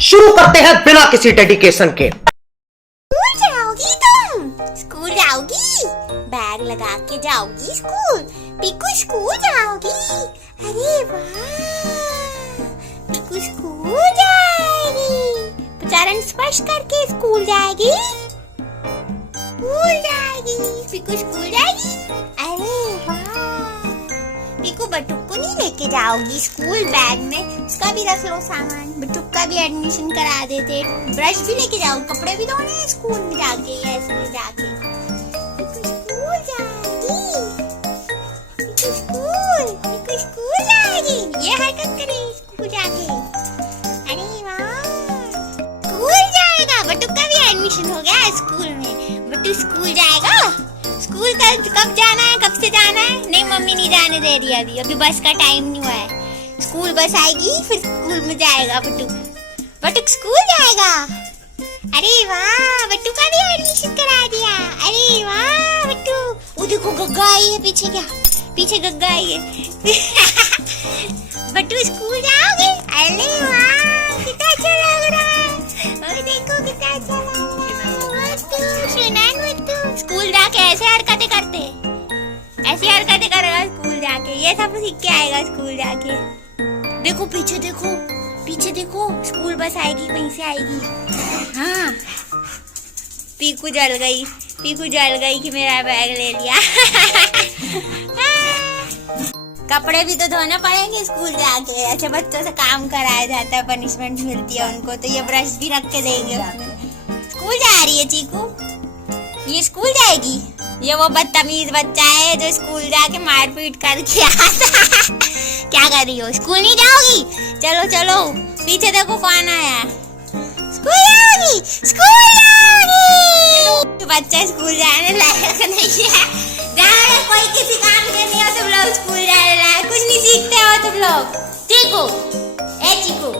शुरू करते हैं बिना किसी डेडिकेशन के। स्कूल जाओगी तुम? स्कूल जाओगी? बैग लगा के जाओगी स्कूल? पीकू स्कूल जाओगी? अरे वाह, पीकू स्कूल जाएगी। चरण स्पर्श करके स्कूल जाएगी। स्कूल जाएगी, पीकू स्कूल जाएगी। अरे वाह, पीकू बटुक को नहीं लेके जाओगी स्कूल बैग में? उसका भी रख लो सामान, बटुक का भी एडमिशन करा देते। ब्रश भी लेके जाओ, कपड़े भी धोने स्कूल में जाके या स्कूल जाके। पीकू स्कूल जाएगी, पीकू स्कूल जाएगी। ये हरकत करी स्कूल जाके। अरे वाह, स्कूल जाएगा। बटुक का भी एडमिशन हो गया स्कूल में। बटू स्कूल जाएगा। स्कूल कब जाना है, कब से जाना है? नहीं, मम्मी नहीं जाने दे रही अभी, अभी बस का टाइम नहीं हुआ है। स्कूल बस आएगी फिर स्कूल में जाएगा बटुक। बटुक स्कूल जाएगा। अरे वाह, बटू का भी एडमिशन करा दिया। अरे वाह बटू। वो देखो गग्गा आई है पीछे। क्या पीछे गग्गा आई है? बटू स्कूल जाओगे? अरे वाह, कितना अच्छा लग रहा है। और देखो कितना अच्छा लग रहा है। बटू सुनान बटू स्कूल जाके ऐसे हरकतें करते, ऐसी हरकतें करेगा स्कूल जाके। ये सब सीख के आएगा स्कूल जाके। देखो पीछे, देखो पीछे देखो, स्कूल बस आएगी, वहीं से आएगी। हाँ, पीकू जल गई, पीकू जल गई कि मेरा बैग ले लिया। कपड़े भी तो धोने पड़ेंगे स्कूल जाके। ऐसे बच्चों से काम कराया जाता है, पनिशमेंट मिलती है उनको, तो ये ब्रश भी रख के देंगे उसमें। स्कूल जा रही है चीकू, ये स्कूल जाएगी। ये वो बदतमीज बच्चा है जो स्कूल जाके मारपीट करके आता। क्या कर रही हो? स्कूल नहीं जाओगी? चलो चलो, पीछे देखो कौन आया। स्कूल जाओगी? स्कूल जाओगी? बच्चा स्कूल जाने लायक नहीं है। जाओ, कोई किसी काम के नहीं हो तुम लोग। स्कूल जाने लायक कुछ नहीं सीखते हो तुम लोग। चीकू, ए चीकू।